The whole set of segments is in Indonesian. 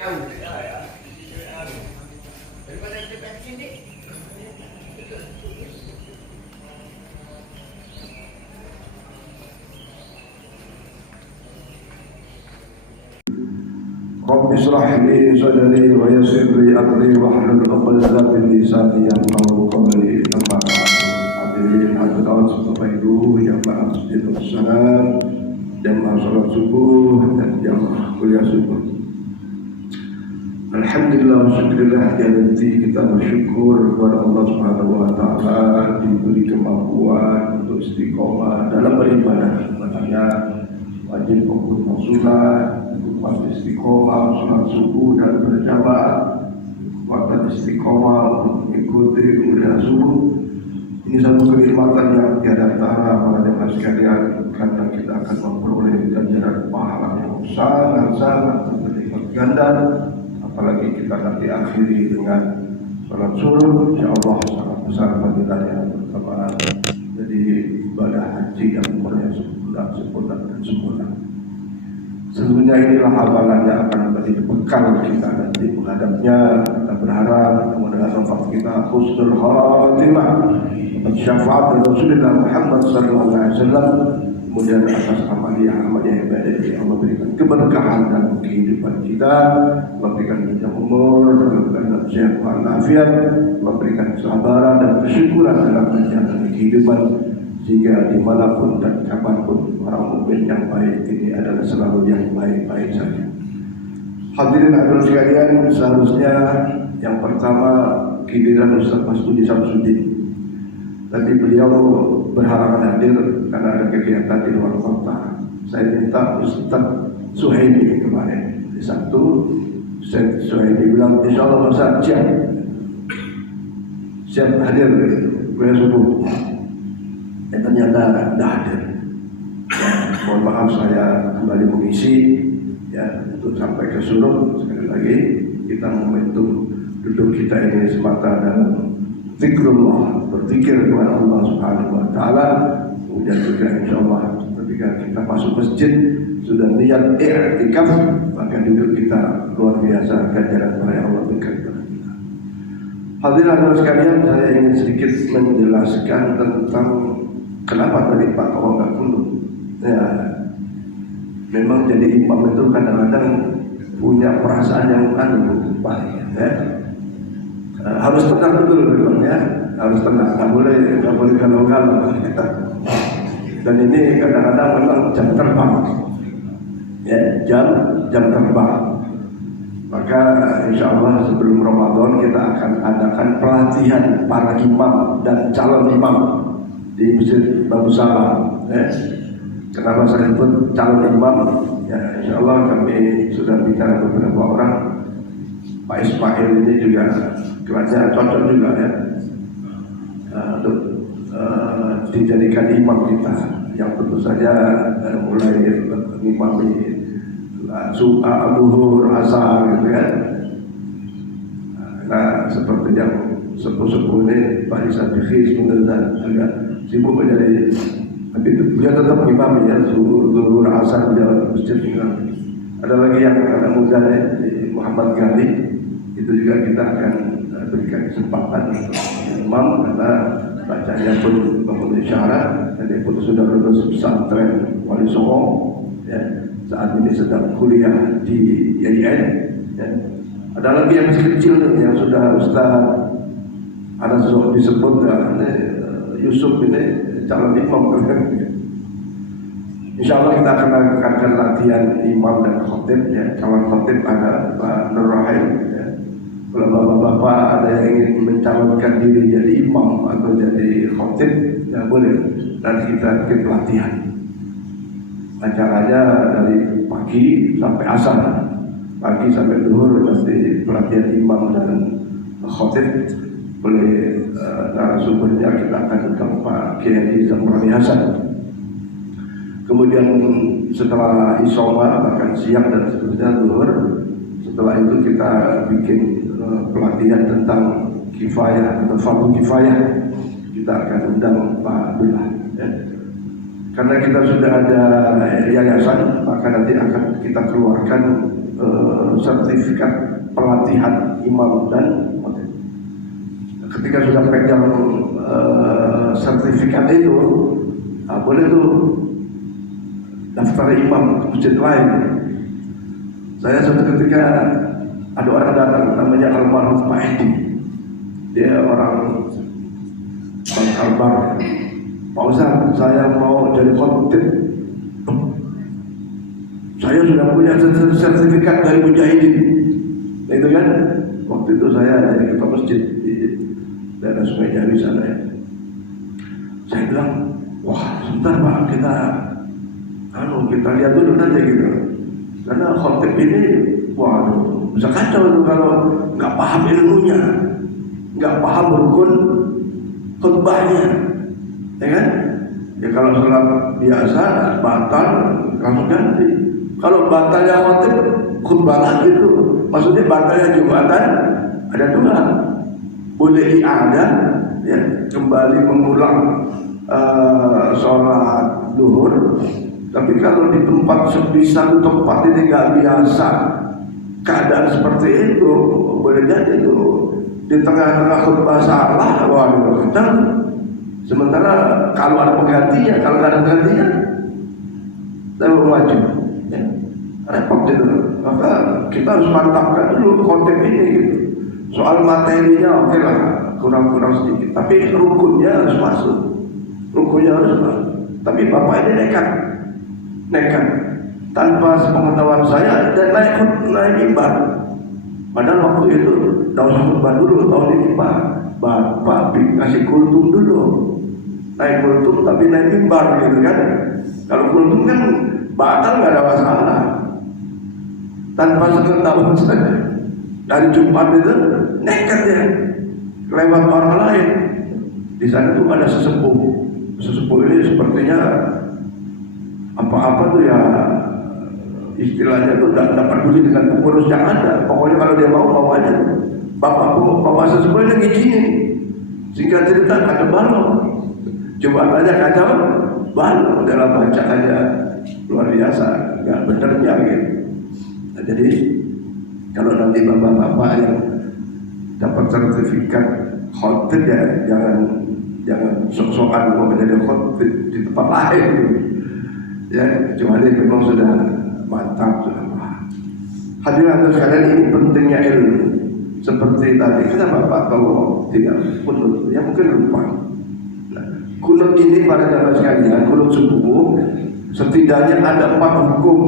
Rabbi israh li sadri wa yassir li amri wahlul 'uqdatam min lisani yafqahu qawli. Amma ba'du. Hadirin hadirat Bapak Ibu yang berasal salam, jamaah salat subuh dan jamaah kuliah subuh. Alhamdulillah, syukurillah jadi kita bersyukur kepada Allah Subhanahu wa taala diberi kemampuan untuk istiqomah dalam beribadah. Makanya wajib untuk sholat, untuk istiqomah, sholat subuh dan berjamaah, waktu istiqomah mengikuti kuliah subuh. Ini satu kenikmatan yang tiada tara pada jemaah sekalian, karena kita akan memperoleh ganjaran pahala yang sangat berlipat ganda. Apalagi kita nanti akhiri dengan sholat subuh, insya Allah sangat besar fadilahnya bersamaan. Jadi ibadah haji yang umurnya sempurna dan sempurna. Sesungguhnya inilah amalan yang akan menjadi bekal kita nanti menghadapnya. Kita berharap mudah-mudahan syafaat kita husnul khatimah, syafaat Rasulullah Muhammad sallallahu alaihi wasallam. Kemudian atas amaliyah yang ibadah ini Allah berikan keberkahan dalam kehidupan kita, Allah berikan panjang umur, Allah berikan sehat walafiat, Allah berikan kesabaran dan kesyukuran dalam menjalani kehidupan, sehingga dimanapun dan kapanpun orang mukmin yang baik ini adalah selalu yang baik-baik saja. Hadirin hadirat sekalian, seharusnya yang pertama giliran Ustaz Masudi Samsudin. Tapi beliau berhalangan hadir karena ada kegiatan di luar kota. Saya minta Ustaz Suhaimi kemarin di Sabtu. Ustaz Suhaimi bilang insya Allah Ustaz siap hadir kuliah subuh. Ternyata tidak hadir. Mohon maaf saya kembali mengisi untuk sampai ke Suruh. Sekali lagi kita momentum duduk kita ini semata dalam zikrullah, berzikir kepada Allah Subhanahu wa taala. Kemudian juga insyaallah ketika kita masuk masjid sudah niat i'tikaf, maka duduk kita luar biasa ganjaran yang Allah berikan kepada kita. Hadirin sekalian, saya ingin sedikit menjelaskan tentang kenapa tadi Pak Kawan nggak dulu. Ya, memang jadi imam itu kadang-kadang punya perasaan yang baik. Harus tenang betul memang ya, harus tenang, nggak boleh galau-galau. Dan ini kadang-kadang memang jam terbang, ya jam terbang. Maka insya Allah sebelum Ramadan kita akan adakan pelatihan para imam dan calon imam di Masjid Babu Salam. Kenapa saya sebut calon imam? Ya insya Allah kami sudah bicara beberapa orang. Pak Ismail ini juga kelasnya cocok juga ya untuk dijadikan imam kita, yang tentu saja mulai imami Zuhur, Asar gitu ya. Nah seperti yang sepuh-sepuh ini Pak Isa Bikhi sebenarnya agak sibuk menjadi, tapi dia tetap imam ya, Zuhur, Asar di masjid juga. Ada lagi yang anak muda ya, Muhammad Ghani. Itu juga kita akan berikan kesempatan untuk imam, karena bacanya pun memenuhi syarat, dan dia pun sudah lulus pesantren Wali Songo ya, saat ini sedang kuliah di IAIN ya. Ada lagi yang masih kecil yang sudah Ustaz Anas Zuh disebut Yusuf ini calon imam kan. Insya Allah kita akan melakukan latihan imam dan khotib ya. Calon khotib ada Pak Nur Rahim ya. Kalau bapak-bapak ada yang ingin mencalonkan diri jadi imam atau jadi khotib, ya boleh. Nanti kita bikin pelatihan. Acaranya dari pagi sampai asar, pagi sampai zuhur nanti pelatihan imam dan khotib. Boleh narasumbernya kita akan undang Pak Kiai Zamrani Hasan. Kemudian setelah isoma makan siang dan seterusnya zuhur, setelah itu kita bikin pelatihan tentang kifayah atau fardu kifayah. Kita akan undang Pak Abdullah ya. Karena kita sudah ada yayasan, maka nanti akan kita keluarkan sertifikat pelatihan imam dan ketika sudah pegang sertifikat itu, boleh tuh daftar imam masjid lain. Saya suatu ketika ada orang datang namanya almarhum Pak Edi, dia orang Kalbar. Pak Ustaz, saya mau jadi khotib. Saya sudah punya sertifikat dari Mujahidin. Itu kan, waktu itu saya jadi ketua masjid di daerah Sungai Jari sana ya. Saya bilang, wah sebentar Pak, kita lihat dulu nanti gitu. Karena khotib ini, waduh, bisa kacau itu kalau nggak paham ilmunya, nggak paham rukun khutbahnya, ya kan? Ya kalau sholat biasa batal langsung ganti. Kalau batalnya khotib khutbah lagi tuh, maksudnya batalnya Jumatan ada dua, boleh ada ya kembali mengulang sholat duhur. Tapi kalau di di satu tempat ini nggak biasa keadaan seperti itu, boleh jadi itu di tengah-tengah khutbah salah, waduh kacau. Sementara kalau ada penggantinya, kalau nggak ada penggantinya, saya maju, ya, repot gitu. Maka kita harus mantapkan dulu khotib ini gitu. Soal materinya oke lah, kurang-kurang sedikit, tapi rukunnya harus masuk, rukunnya harus masuk. Tapi bapak ini nekat tanpa sepengetahuan saya dan naik mimbar. Padahal waktu itu tahun khutbah dulu, tahun ini Pak, bapak kasih kultum dulu, naik kultum tapi naik mimbar gitu kan. Kalau kultum kan batal nggak ada masalah. Tanpa sepengetahuan saya dari Jumat itu nekat ya lewat orang lain. Di sana tuh ada sesepuh ini sepertinya apa-apa tuh ya istilahnya tuh tidak peduli dengan pengurus yang ada. Pokoknya kalau dia mau aja. Bapak sesepuh ini ngizinin. Singkat cerita kacau balau. Coba aja kacau balau dalam bacaannya luar biasa, nggak benernya gitu. Nah, jadi kalau nanti bapak-bapak yang dapat sertifikat khotib ya jangan sok-sokan mau menjadi khotib di tempat lain gitu. Ya, kecuali memang sudah mantap, sudah paham. Hadirin sekalian, ini pentingnya ilmu. Seperti tadi, kenapa Pak kalau tidak kunut? Ya mungkin lupa. Nah, kunut ini pada jamaah sekalian, kunut subuh, setidaknya ada 4 hukum.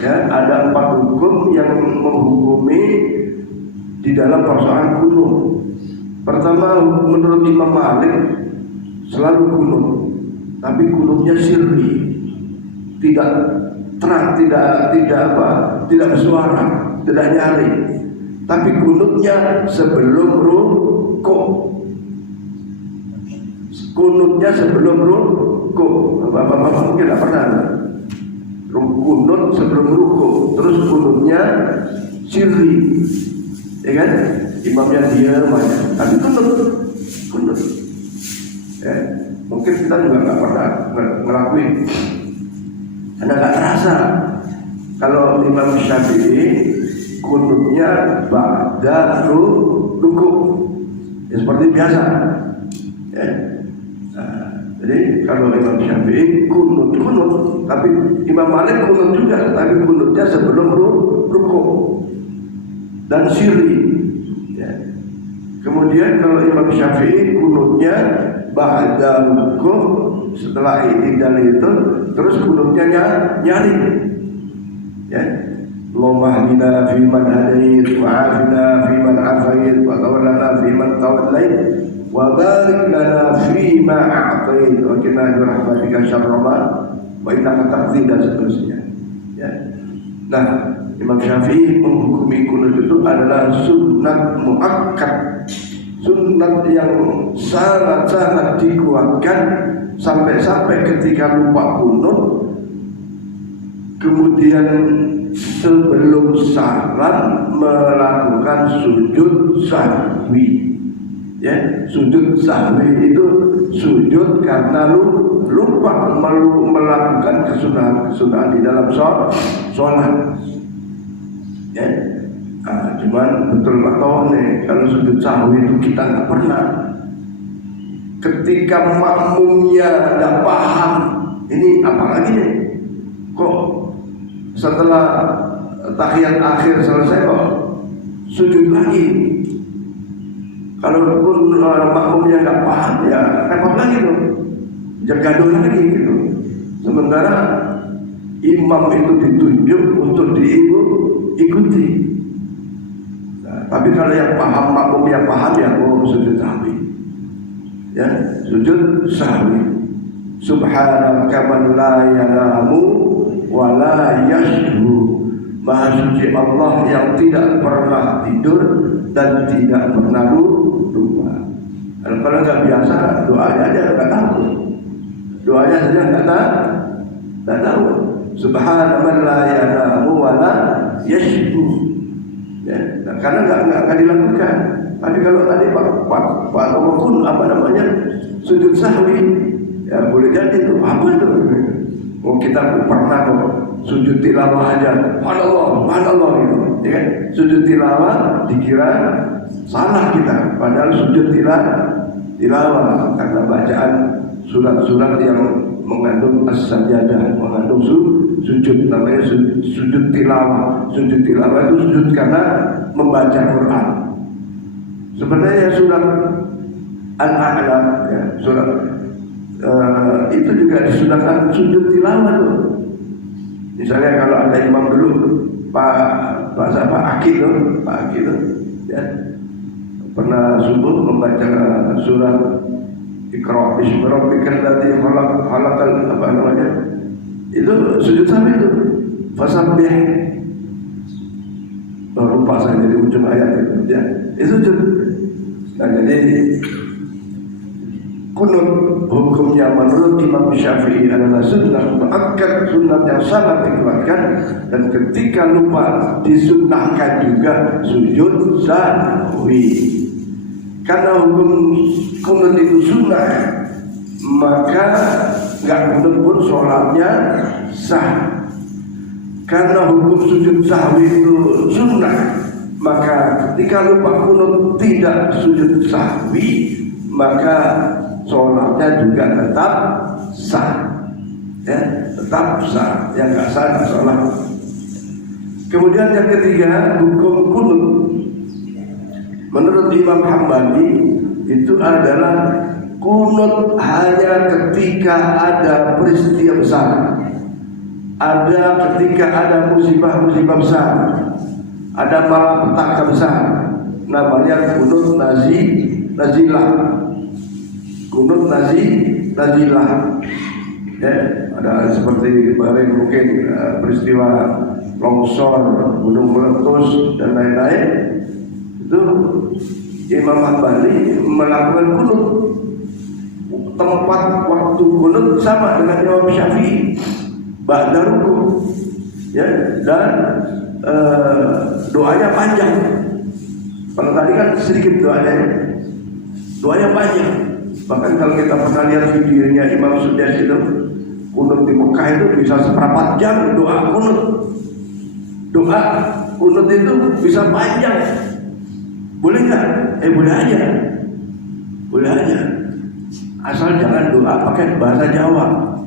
Ya, ada 4 hukum yang menghukumi di dalam persoalan kunut. Pertama, menurut Imam Malik selalu kunut, tapi kunutnya sirri. Tidak terang, tidak bersuara, tidak nyaring. Tapi kunutnya sebelum rukuk. Kunutnya sebelum rukuk. Bapak-bapak mungkin tidak pernah. Kunut sebelum rukuk, terus kunutnya sirri, ya kan? Imamnya diam aja, tapi kunut. Ya, mungkin kita juga nggak pernah ngelakuin. Karena nggak terasa. Kalau Imam Syafi'i kunutnya ba'da rukuk, ya seperti biasa. Ya. Nah, jadi kalau Imam Syafi'i kunut, tapi Imam Malik kunut juga, tapi kunutnya sebelum rukuk dan sirri. Ya. Kemudian kalau Imam Syafi'i kunutnya ba'da rukuk, setelah i'tidal itu terus kunutnya nyaring. Ya. Allahumma hdina fi man hadait wa 'afina fi man 'afait wa tawallana fi man tawallait wa barik lana fi ma a'tait wa qina bi rahmatika syarra ma wa innaka taqdi dan seterusnya. Ya. Nah, Imam Syafi'i menghukumi kunut itu adalah sunnat muakkad, sunnat yang sangat-sangat dikuatkan sampai ketika lupa kunut, kemudian sebelum salam melakukan sujud sahwi. Ya, sujud sahwi itu sujud karena lupa melakukan kesunahan di dalam sholat. Ya. Nah, cuman betul Pak Toh nih, kalau sujud sahwi itu kita nggak pernah. Ketika makmumnya nggak paham, ini apalagi nih? Kok setelah tahiyat akhir selesai kok sujud lagi? Kalau pun makmumnya nggak paham ya repot lagi tuh, gaduh lagi gitu. Sementara imam itu ditunjuk untuk diikuti. Nah, tapi kalau yang paham, makmum yang paham ya sujud sahwi. Ya, sujud sahwi. Subhanaka man la yanamu wa la yashhu. Maha suci Allah yang tidak pernah tidur dan tidak pernah lupa. Kalau nggak biasa doanya aja nggak tahu. Doanya saja nggak tahu. Subhanaka man la yanamu wa la yashhu. Ya, karena nggak dilakukan. Tapi kalau tadi Pak Tomokun sujud sahwi, ya boleh jadi itu apa itu? Oh kita pernah kok sujud tilawah aja, subhanallah gitu, ya kan? Sujud tilawah dikira salah kita, padahal sujud tilawah karena bacaan surat-surat yang mengandung as-sajadah, mengandung sujud, namanya sujud tilawah. Sujud tilawah itu sujud karena membaca Quran. Sebenarnya surat Al-A'la, ya, surat itu juga disunahkan sujud tilawah tuh. Misalnya kalau ada imam dulu Pak Akil tuh, ya, pernah subuh membaca surat Iqra bismi rabbikal ladzi khalaqal itu sujud sahwi itu fasabbih. Lupa saya jadi ujung ayat itu ya. Itu sujud. Nah jadi kunut hukumnya menurut Imam Syafi'i adalah sunnah muakkad, sunnah yang sangat dikuatkan, dan ketika lupa disunnahkan juga sujud sahwi. Karena hukum kunut itu sunnah, maka nggak kunut pun sholatnya sah. Karena hukum sujud sahwi itu sunnah, maka ketika lupa kunut tidak sujud sahwi, maka sholatnya juga tetap sah. Ya, tetap sah. Yang nggak sah nggak sholat. Kemudian yang ketiga, hukum kunut menurut Imam Hambali itu adalah kunut hanya ketika ada peristiwa besar, ada ketika ada musibah-musibah besar, ada malapetaka besar, namanya kunut nazilah. Kunut nazilah. Ya, ada seperti kemarin mungkin peristiwa longsor, gunung meletus dan lain-lain. Itu Imam Hambali melakukan kunut. Tempat waktu kunut sama dengan Imam Syafi'i, ba'da ruku, ya, dan doanya panjang. Kalau tadi kan sedikit doanya panjang. Bahkan kalau kita pernah lihat videonya Imam Sudais itu kunut di Mekah itu bisa seperempat jam doa kunut. Doa kunut itu bisa panjang. Boleh nggak? Boleh aja. Asal jangan doa pakai bahasa Jawa,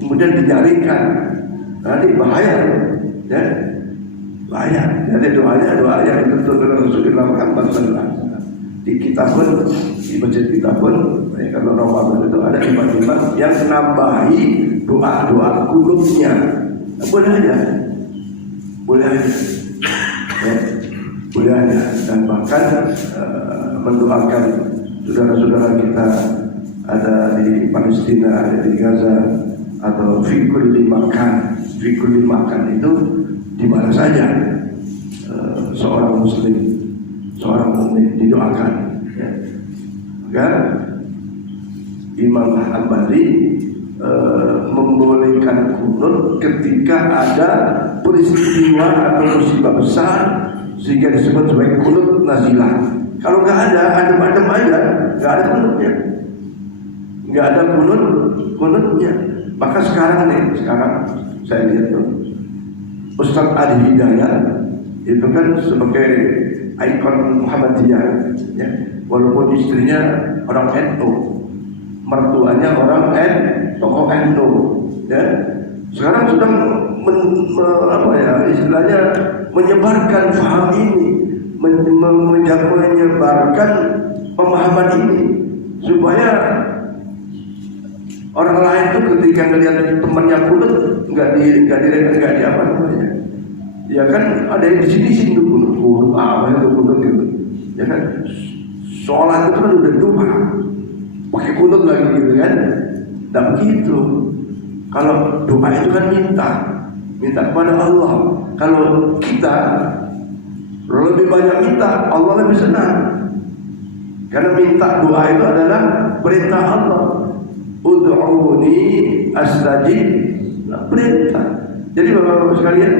kemudian dijaringkan, nanti bahaya, ya, bahaya. Jadi doa yang dituntut oleh Rasulullah Muhammad SAW. Di kitab pun, di masjid kita pun, kalau Ramadan itu ada imam-imam yang nambahi doa kunutnya. Boleh aja, ya. Boleh aja, dan bahkan mendoakan saudara-saudara kita ada di Palestina, ada di Gaza, atau fikul makan itu di mana saja seorang muslim, seorang mukmin didoakan, ya. Maka Imam Hambali membolehkan kunut ketika ada peristiwa atau musibah besar, sehingga disebut sebagai kunut nazilah. Kalau nggak ada, adem-adem aja, nggak ada kunutnya, nggak ada kunutnya. Maka sekarang saya lihat tuh Ustaz Adi Hidayat itu kan sebagai ikon Muhammadiyah, ya. Walaupun istrinya orang NU, mertuanya orang tokoh NU, ya. Sekarang sedang istilahnya menyebarkan paham ini, menyebarkan pemahaman ini supaya orang lain tuh ketika ngelihat temannya kunut nggak di apa namanya, ya kan ada yang di sini kunut apa itu kunut gitu, ya kan sholat itu kan udah doa pakai kunut lagi gitu kan, tidak begitu. Kalau doa itu kan minta kepada Allah. Kalau kita lebih banyak minta, Allah lebih senang. Karena minta doa itu adalah perintah Allah. Ud'uni astajib, perintah. Jadi Bapak-bapak sekalian,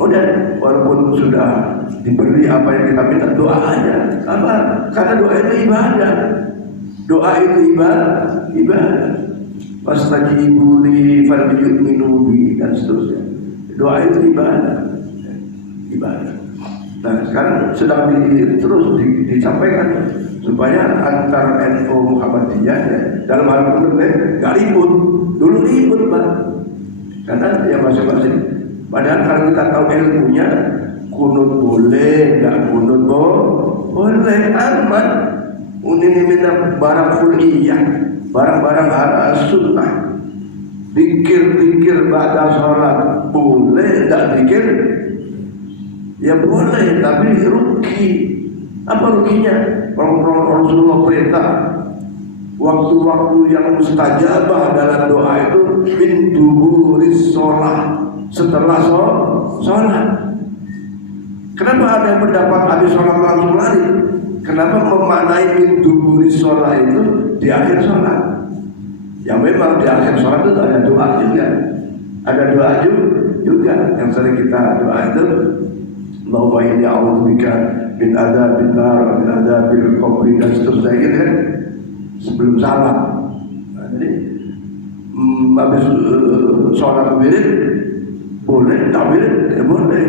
udah walaupun sudah diberi apa yang kita minta, doa aja. Apa? Karena doa itu ibadah. Doa itu ibadah. Fastajibu li falyu'minu bi dan seterusnya. Doa itu ibadah. Nah sekarang sedang terus disampaikan supaya antar NU Muhammadiyah, ya, dalam hal ini gak ribut. Dulu ribut Pak, karena ya masing-masing. Padahal kalau kita tahu ilmunya, kunut boleh, gak kunut boleh, aman. Ini minta barang fuliyah, barang-barang arah sunnah. Pikir pada sholat boleh, tak pikir ya boleh, tapi rugi. Apa ruginya? Rasulullah perintah waktu-waktu yang mustajabah dalam doa itu min duburis sholat, setelah sholat. Kenapa ada yang pendapat habis sholat langsung lari? Kenapa memaknai min duburis sholat itu di akhir sholat? Yang memang di akhir sholat itu ada doa juga. Ada doa juga yang sering kita doa itu, Allahumma inni a'udzubika min adzabil nar wa min adzabil qabr dan seterusnya gitu kan. Sebelum salam. Nah, jadi habis sholat wirid boleh, tak wirid ya boleh.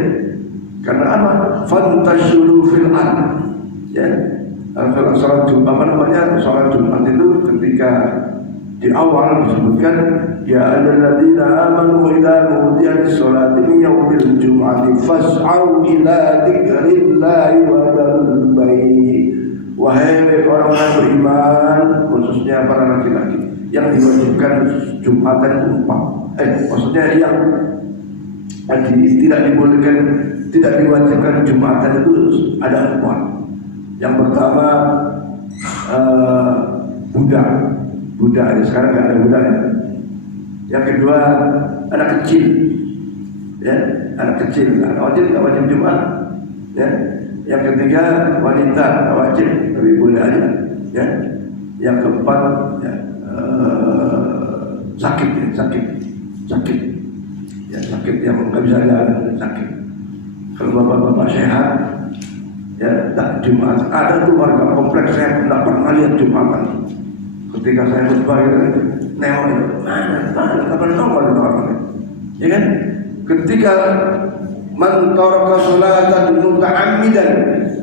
Karena apa? Fantashiru fil ard. Ya. Kalau sholat Jumat apa namanya? Sholat Jumat itu ketika di awal disebutkan ya ayyuhalladzina amanu idza nudiya lis-sholati min yaumil jum'ati fas'au ila dzikrillahi wa dzarul bai'. Wahai orang-orang beriman, khususnya para laki-laki yang diwajibkan Jumatan itu 4. Maksudnya yang tidak dibolehkan, tidak diwajibkan Jumatan itu ada 4. Yang pertama budak, sekarang nggak ada budak ya. Yang kedua anak kecil, ya, anak kecil, anak wajib nggak wajib Jumat, ya. Yang ketiga wanita nggak wajib, tapi boleh aja, ya. Yang keempat ya, sakit yang nggak bisa jalan, sakit. Kalau bapak-bapak sehat, ya tak Jumat. Ada tuh warga kompleks saya tidak pernah lihat Jumatan. Ketika saya khutbah itu, nengok mana kapan nongol orang, ya kan? Ketika man taraka sholatan muta'ammidan,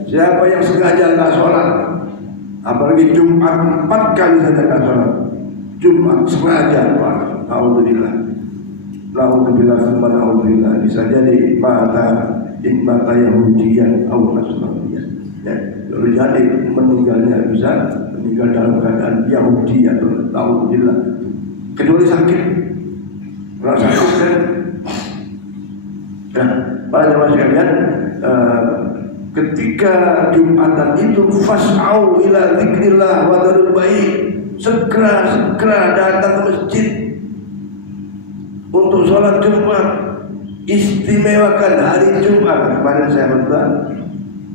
siapa yang sengaja enggak sholat, apalagi Jumat 4 kali saja enggak sholat, Jumat sengaja, alhamdulillah, alhamdulillah, bisa jadi mata Yahudiyan atau Nasraniyan, ya, lalu jadi meninggalnya bisa meninggal dalam keadaan Yahudi atau alhamdulillah, kecuali sakit, kalau sakit kan. Nah, para jemaah sekalian, ketika Jumatan itu fas'au ila dzikrillah wa dzarul bai', segera datang ke masjid untuk sholat Jumat. Istimewakan hari Jumat. Kemarin saya khutbah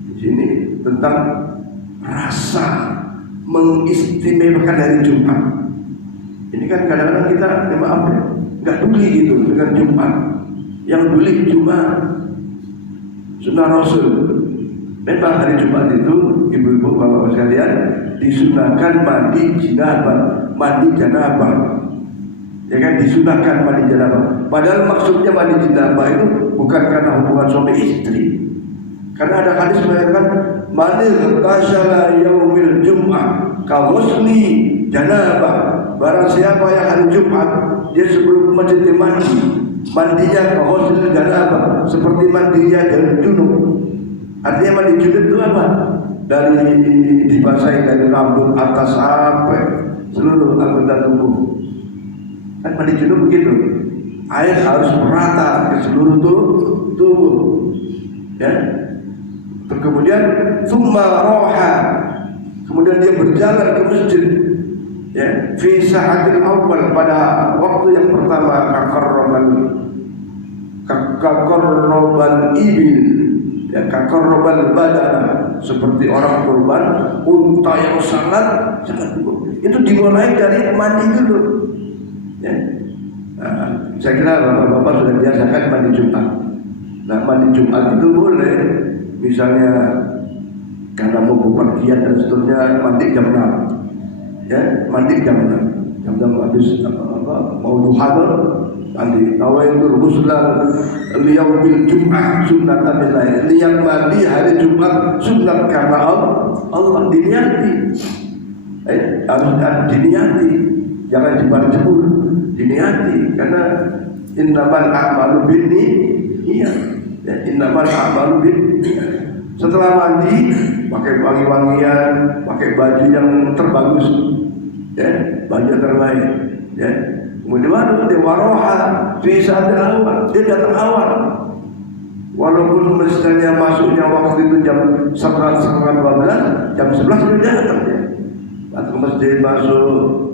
di sini tentang rasa mengistimewakan hari Jumat. Ini kan kadang-kadang kita, maaf ya, nggak peduli gitu dengan Jumat. Yang beli Jumat sunnah Rasul. Memang hari Jumat itu ibu-ibu bapak sekalian disunahkan mandi janabah. Ya kan, disunahkan mandi janabah. Padahal maksudnya mandi janabah itu bukan karena hubungan suami istri. Karena ada hadis mengatakan manil tasala yaumil jum'ah kawusli janabah. Barang siapa yang hari Jumat dia sebelum masjid mandi, mandinya kawusli janabah seperti mandinya dari junub. Artinya mandi junub itu apa? Dari dibasahi dari rambut atas sampai seluruh anggota tubuh. Kan mandi junub begitu. Air harus merata ke seluruh tubuh. Ya. Kemudian summa roha, kemudian dia berjalan ke masjid. Ya, fi sa'atil awal, pada waktu yang pertama, kakorroban ibil, ya, kakorroban badan, seperti orang kurban unta yang sangat itu dimulai dari mandi dulu. Ya. Nah, saya kira bapak-bapak sudah biasakan mandi Jumat. Nah, mandi Jumat itu boleh, misalnya karena mau bepergian dan seterusnya, mandi jam 6. Ya, mandi jam 6. Jam 6 habis mau duha mandi. Nawaitul ghusla liyaumil Jum'ah sunnatan lillahi. Niat mandi hari Jumat sunat karena Allah, diniati. Harus diniati. Jangan jebur-jebur, diniati, karena innamal a'malu binniyat. Ya, innamal a'malu binniyat. Setelah mandi, pakai wangi-wangian, pakai baju yang terbagus, ya, baju yang terbaik, ya. Kemudian dia waroha, bisa awal, dia datang awal. Walaupun misalnya masuknya waktu itu jam 11:12, jam 11 sudah datang dia. Datang masjid, masuk,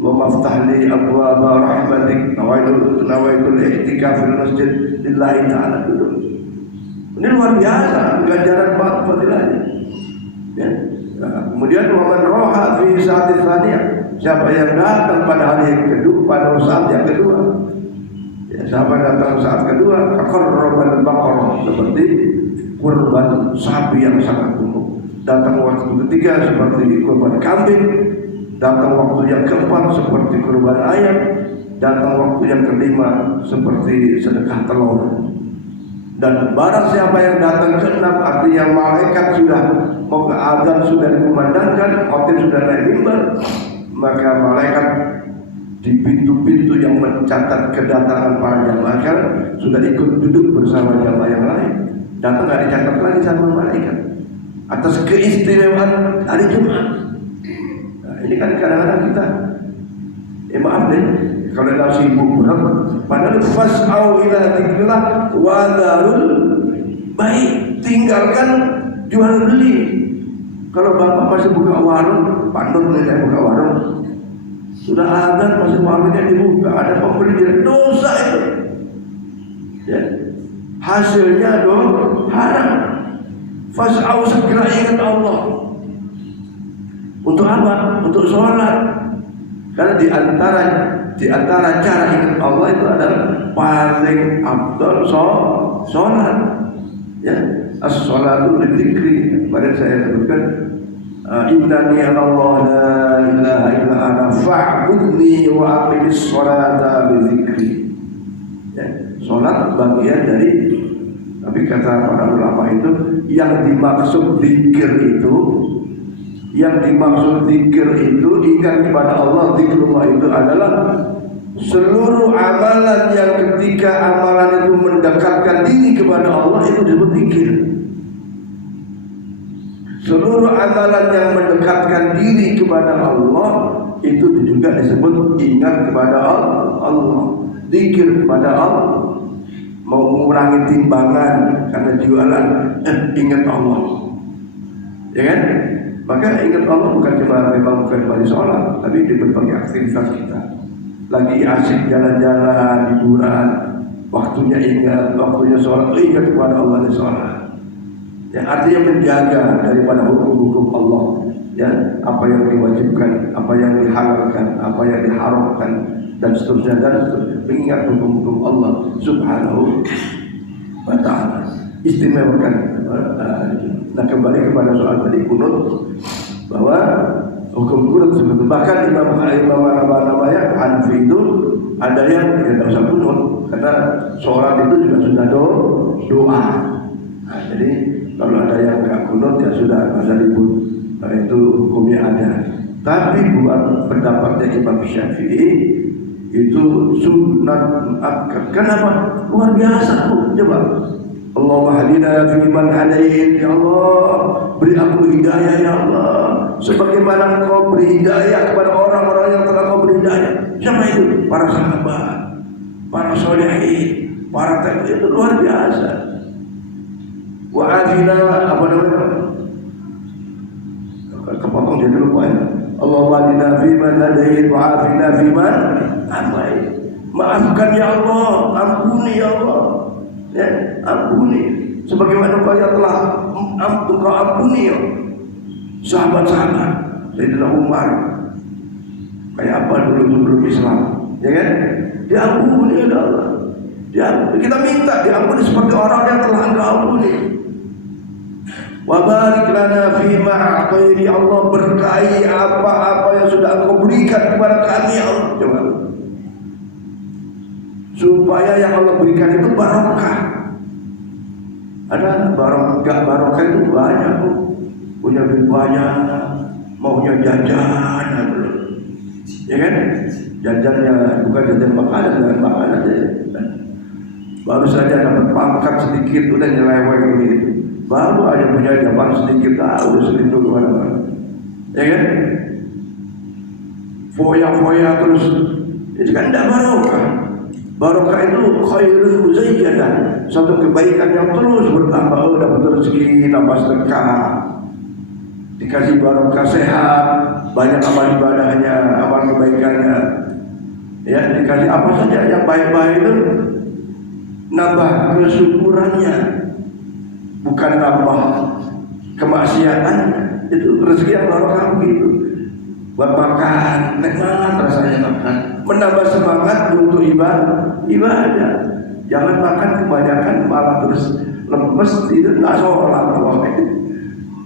Maftahli abwaaba rahmatik, nawaitul i'tikaf fil masjid lillahi ta'ala dulu. Ini luar biasa ganjaran fadilahnya. Ya. Nah, kemudian waman roha fi sa'atil tsaniyah, siapa yang datang pada hari yang kedua, pada saat yang kedua. Ya, siapa datang saat kedua, kakorroban baqarah, seperti kurban sapi yang sangat umum. Datang waktu ketiga seperti kurban kambing. Datang waktu yang keempat seperti kurban ayam. Datang waktu yang kelima seperti sedekah telur. Dan barang siapa yang datang ke-6, artinya malaikat sudah mau ke azan, sudah dikumandangkan, khotib sudah naik mimbar, maka malaikat di pintu-pintu yang mencatat kedatangan para jamaah sudah ikut duduk bersama jamaah yang lain. Datang nggak dicatat lagi sama malaikat atas keistimewaan hari Jumat. Ini kan kadang-kadang kita maaf deh, kalau dah sibuk berat, padahal fas'au ila dzikrillah wa darul baik, tinggalkan jual beli. Kalau bapak masih buka warung, pandut nih saya buka warung, sudah azan masih warungnya dibuka, ada pembeli, dia dosa itu. Ya. Hasilnya haram. Fas'au, segera ingat Allah. Untuk apa? Untuk sholat. Karena di antara cara ingat Allah itu adalah paling afdal sholat. Ya, as-sholatu lidzikri. Pada saya sebutkan, innani Allah la ilaha illa ana fa'budni wa aqimis sholata lidzikri. Ya, sholat bagian dari, tapi kata para ulama itu yang dimaksud zikir itu, ingat kepada Allah, zikrullah itu adalah seluruh amalan yang ketika amalan itu mendekatkan diri kepada Allah itu disebut zikir. Seluruh amalan yang mendekatkan diri kepada Allah itu juga disebut ingat kepada Allah, zikir kepada Allah. Mau mengurangi timbangan karena jualan, ingat Allah, ya kan? Maka ingat Allah bukan cuma memang bukan pada sholat, tapi di berbagai aktivitas kita. Lagi asik jalan-jalan, liburan, waktunya ingat, waktunya sholat, ingat kepada Allah dan sholat. Ya, artinya menjaga daripada hukum-hukum Allah. Ya, apa yang diwajibkan, apa yang dihalalkan, apa yang diharamkan, dan seterusnya, mengingat hukum-hukum Allah Subhanahu wa Ta'ala. Istimewakan. Nah, kembali kepada soal tadi kunut, bahwa hukum kunut sebetulnya bahkan Imam Hanafi itu Ada yang tidak usah kunut karena sholat itu juga sudah doa. Nah, jadi kalau ada yang nggak kunut ya sudah masa ribut. Nah, itu hukumnya ada. Tapi buat pendapatnya Imam Syafi'i itu sunat muakkad. Kenapa? Luar biasa tuh. Coba. Allahumma hadina fi man hadait, ya Allah, beri aku hidayah ya Allah, sebagaimana Engkau beri hidayah kepada orang-orang yang telah Kau beri hidayah. Siapa itu? Para sahabat, para sholihin, para tabi'in, itu luar biasa. Wa adina apa namanya? Kepotong jadi lupa ya. Allahumma hadina fi man hadait wa afina fi man afait. Maafkan ya Allah, ampuni ya Allah. Ya, ampuni sebagaimana Engkau yang telah Engkau ampuni ya sahabat-sahabat Sayyidina Umar, kayak apa dulu sebelum Islam, ya kan? Diampuni oleh Allah. Kita minta diampuni seperti orang yang telah Engkau ampuni. Wa barik lana fima a'taini, Allah berkahi apa-apa yang sudah Engkau berikan kepada kami ya Allah. Coba. Supaya yang Allah berikan itu barokah. Ada barokah itu banyak, punya duit banyak, maunya jajan, ya kan? Jajannya bukan jajan makanan aja. Baru saja dapat pangkat sedikit udah nyeleweng gitu. Baru aja punya jabatan sedikit, udah selindung kemana-mana, ya kan? Foya-foya terus, itu kan tidak barokah. Barokah itu khairul muzayyadah, satu kebaikan yang terus bertambah. Oh, dapat rezeki, tambah sedekah, dikasih barokah, sehat, banyak amal ibadahnya, amal kebaikannya. Ya, dikasih apa saja yang baik-baik itu nambah kesyukurannya, bukan nambah kemaksiatannya. Itu rezeki yang barokah begitu. Buat makan, nikmat rasanya makan, menambah semangat untuk ibadah. Jangan makan kebanyakan malah terus lemes, itu nggak sholat.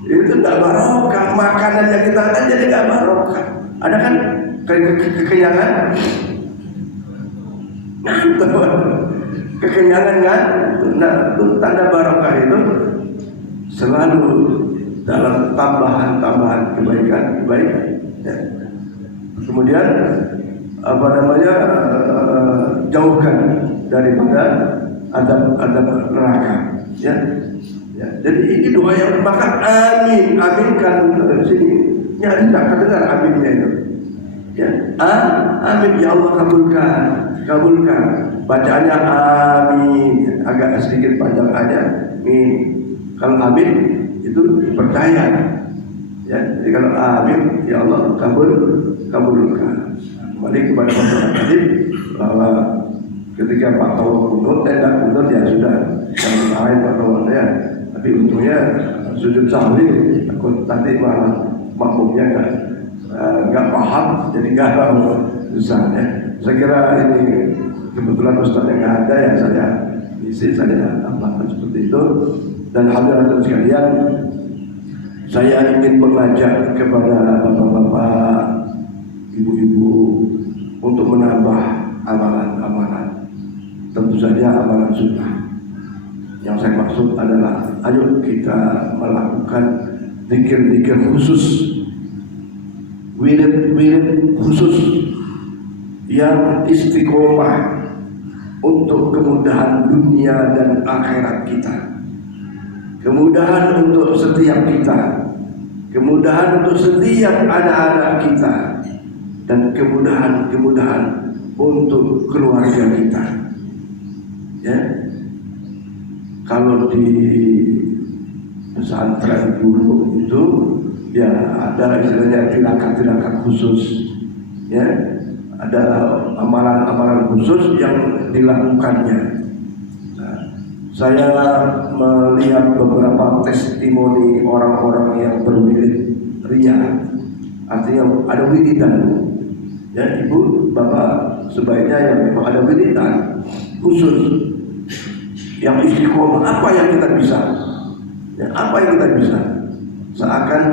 Itu nggak barokah. Makanan yang kita makan jadi nggak barokah. Ada kan kekenyangan? Kekenyangan kan? Nah, tanda barokah itu selalu dalam tambahan kebaikan. Ya. Kemudian apa namanya, jauhkan daripada adab neraka. Ya. Jadi ini doa yang maka amin, aminkan sini. Ya, tidak kedengar aminnya itu. Ya, amin ya Allah, kabulkan. Bacaannya amin, agak sedikit panjang aja. Amin. Kalau amin itu percaya. Ya, jadi kalau amin ya Allah kabulkan. Kembali kepada masalah tadi bahwa ketika Pak Tawa kunut, tidak kunut ya sudah, jangan lain Pak Tawa ya. Tapi untungnya sujud sahwi, takut tadi malah makmumnya nggak paham, jadi nggak tahu susah ya. Saya kira ini kebetulan Ustaz yang nggak ada ya, saya isi saya tambahkan seperti itu. Dan hadirin sekalian, saya ingin mengajak kepada bapak-bapak, ibu-ibu untuk menambah amalan-amalan. Tentu saja amalan sunnah. Yang saya maksud adalah ayo kita melakukan zikir-zikir khusus, wirid-wirid khusus yang istiqomah untuk kemudahan dunia dan akhirat kita. Kemudahan untuk setiap kita, kemudahan untuk setiap anak-anak kita, dan kemudahan untuk keluarga kita. Ya, kalau di pesantren dulu itu ya ada istilahnya tirakat khusus, ya, ada amalan-amalan khusus yang dilakukannya. Saya melihat beberapa testimoni orang-orang yang berwirid ria, artinya ada wiridan. Ya, ibu, bapak sebaiknya yang memang ada wiridan khusus, yang istiqomah. Apa yang kita bisa? Ya, apa yang kita bisa? Seakan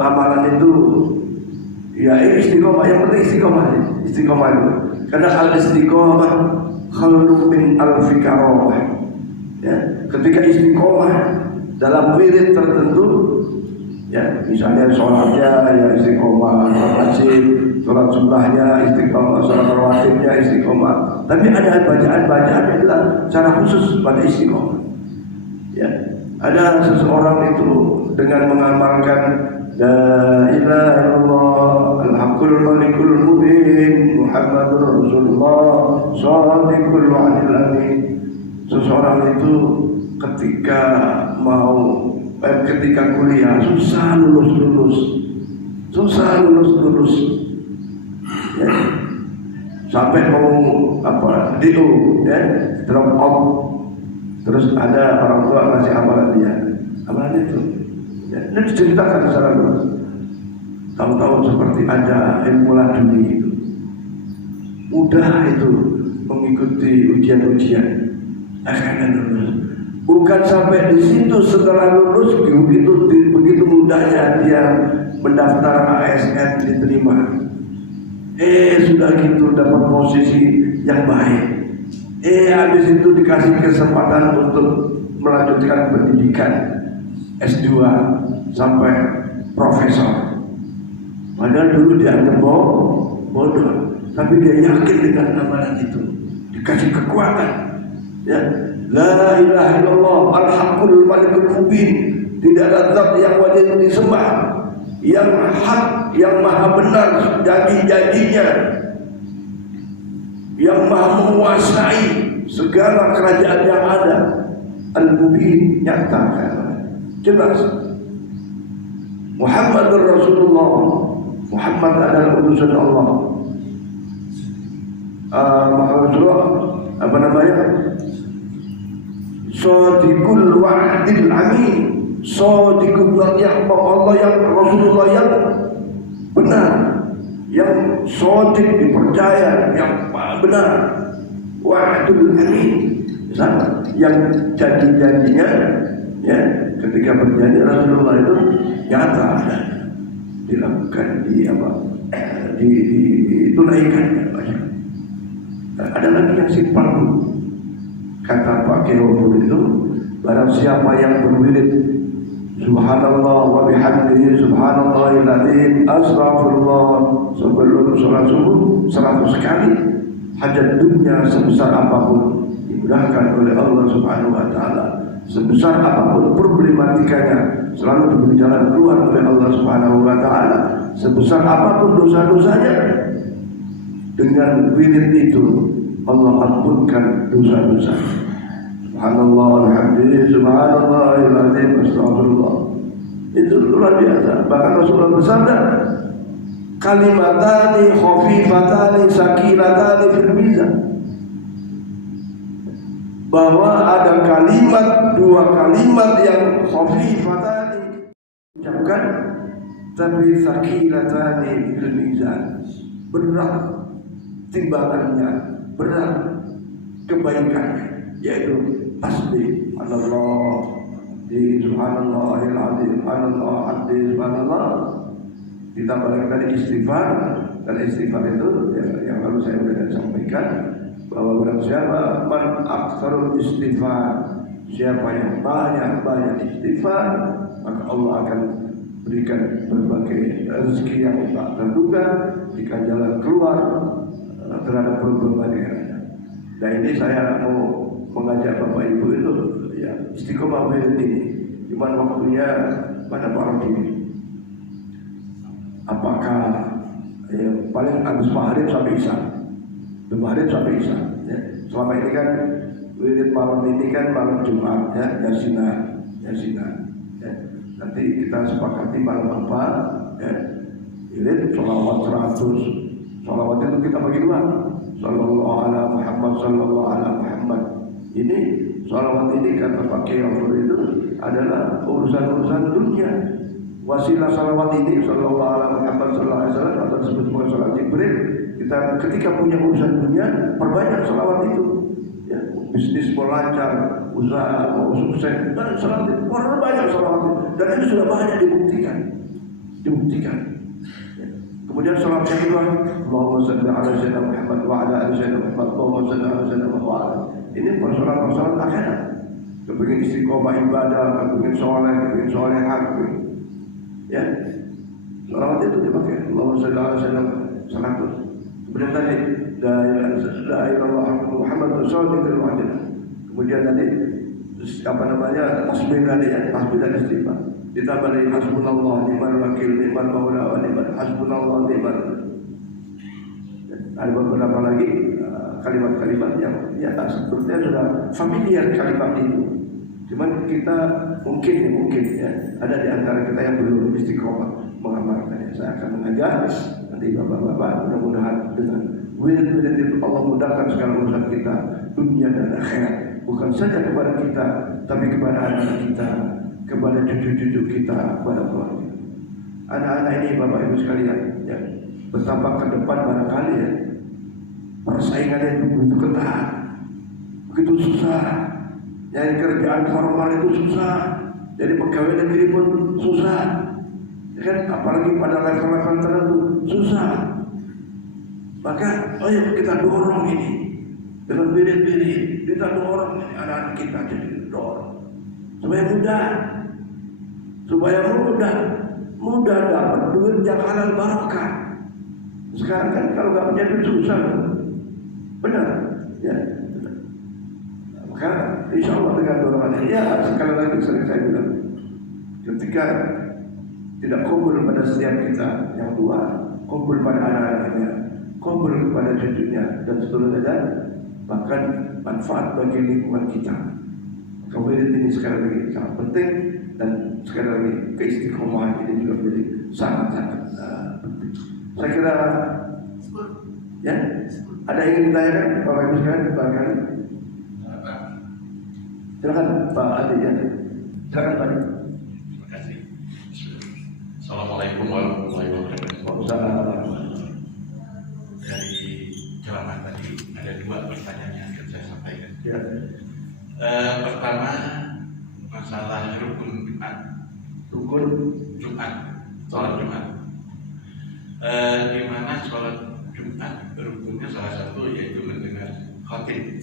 amalan itu Ya ini istiqomah, yang penting istiqomah itu. Karena al istiqomah khairun min alfi karamah. Ya, ketika istiqomah dalam wirid tertentu, ya misalnya sholatnya ya istiqomah, wajib, sholat sunnahnya istiqomah, sholat rawatibnya istiqomah. Tapi ada bacaan yang adalah cara khusus pada istiqomah. Ya, ada seseorang itu dengan mengamalkan la ilaha illallah al-haqqul malikul mubin Muhammadur Rasulullah shadiqul wa'dil amin. Seseorang itu ketika kuliah susah lulus ya. Sampai mau DO ya, drop out. Terus ada orang tua ngasih amalan itu ya, ini diceritakan secara luas. Tahu-tahu seperti ada ilmu laduni itu mudah itu mengikuti ujian-ujian, akhirnya lulus. Bukan sampai di situ, setelah lulus begitu mudahnya dia mendaftar ASN diterima. Sudah gitu dapat posisi yang baik. Habis itu dikasih kesempatan untuk melanjutkan pendidikan S2 sampai profesor. Padahal dulu dianggap bodoh, tapi dia yakin dengan amalan itu, dikasih kekuatan. Ya, la ilaha illallah al-haqqul malikul mubin. Tidak ada zat yang wajib disembah, yang hak, yang maha benar janji-janjinya, yang maha menguasai segala kerajaan yang ada. Al-Mubin, nyatakan jelas Muhammadur Rasulullah, Muhammad adalah utusan Allah. Rasulullah apa namanya? Shadiqul wa'dil amin. Shadiqul yang Allah, yang Rasulullah yang benar, yang shadiq dipercaya, yang benar. Wa'dul amin, sama yang janji-janjinya ya, ketika berjanji Rasulullah itu nyata ada dilakukan, ditunaikan. Ada lagi yang simpel, kata Pak Keobur itu, barang siapa yang berwirid subhanallah wa bihamdihi subhanallahil azim astaghfirullah sebelum sholat subuh 100 kali, hajat dunia sebesar apapun dimudahkan oleh Allah Subhanahu wa taala. Sebesar apapun problematikanya selalu diberi jalan keluar oleh Allah Subhanahu wa taala. Sebesar apapun dosa-dosanya, dengan wirid itu Allah ampunkan dosa-dosa. Subhanallah alhamdulillah subhanallahil azim astagfirullah. Itu luar biasa. Bahkan Rasulullah bersabda, kalimatani khafifatani sakilatani fil mizan, bahwa ada dua kalimat yang khafifatani ucapkan, tapi sakilatani fil mizan, berat timbangannya, berat kebaikannya, yaitu tasbih Allah, subhanallahil azim, subhanallah hadis, subhanallah, ditambah lagi tadi istighfar. Dan istighfar itu yang lalu saya sudah sampaikan, bahwa barang siapa man aktsarul istighfar, siapa yang banyak istighfar, maka Allah akan berikan berbagai rezeki yang tak terduga, jika jalan keluar terhadap problem yang ada. Dan ini saya mau mengajak Bapak Ibu itu ya istiqomah wirid ini. Cuman waktunya pada malam ini. Apakah paling habis maghrib sampai isya, ya. Selama ini kan wirid malam ini kan malam Jumat ya, yasinan ya. Nanti kita sepakati malam apa ya, wirid sholawat 100. Sholawat itu kita bagi dua, sallallahu ala Muhammad, sallallahu ala Muhammad. Ini sholawat ini kata Pak Keobur itu adalah urusan dunia. Wasilah salawat ini sallallahu ala Muhammad sallallahu alaihi wasallam atau disebut sebagai salat Jibril. Kita ketika punya urusan dunia, perbanyak salawat itu. Ya, bisnis mau lancar, usaha mau sukses, dan salawat itu perbanyak salawat itu. Dan itu sudah banyak dibuktikan. Ya. Kemudian salat yang kedua, Allahumma shalli ala sayyidina Muhammad wa ala ali sayyidina Muhammad, Allahumma shalli ala sayyidina Muhammad. Ini persoalan-persoalan akhirat. Kepingin istiqomah ibadah, kepingin soleh, kepingin solehah, ya. Salawat itu dipakai. Allahumma shalli ala sayyidina Muhammad. Kemudian tadi la ilaha illallah Muhammad rasulullah wahid. Kemudian tadi apa namanya tasbih tadi ya, tasbih dan istighfar. Ditambah lagi hasbunallah ni'mal wakil ni'mal maula wa ni'mal hasbunallah ni'mal. Ada beberapa lagi kalimat-kalimat yang ya sebetulnya sudah familiar kalimat itu. Cuman kita mungkin ya ada di antara kita yang belum istiqomah mengamalkannya. Saya akan mengajak nanti bapak-bapak mudah-mudahan dengan wirid-wirid itu Allah mudahkan segala urusan kita dunia dan akhirat. Bukan saja kepada kita, tapi kepada anak kita, kepada cucu-cucu kita, kepada keluarga. Anak-anak ini bapak ibu sekalian, ya betapa ke depan barangkali ya persaingannya begitu ketat, begitu susah. Nyari kerjaan formal itu susah, jadi pegawai negeri pun susah, ya kan? Apalagi pada level-level tertentu susah. Maka, ayo kita dorong ini dengan birit-birit, kita dorong anak-anak kita jadi dorong supaya mudah dapat duit yang halal barokah. Sekarang kan kalau nggak punya duit susah, benar? Ya. Maka insya Allah dengan dorongan ya sekali lagi sering saya bilang, ketika tidak kubur pada setiap kita yang tua, kubur pada anak-anaknya, kubur kepada cucunya dan seterusnya, bahkan manfaat bagi lingkungan kita. Kemudian ini sekali lagi sangat penting dan sekali lagi keistiqomahan ini juga menjadi sangat-sangat penting. Saya kira ya ada yang ingin ditanyakan Bapak Ibu sekalian barangkali. Silakan Pak Adi ya. Silakan Pak. Terima kasih. Assalamualaikum warahmatullahi wabarakatuh. Dari ceramah tadi ada dua pertanyaan yang akan saya sampaikan. Ya. Pertama masalah rukun Jumat. Rukun Jumat, sholat Jumat. Di mana sholat Jumat rukunnya salah satu yaitu mendengar khotib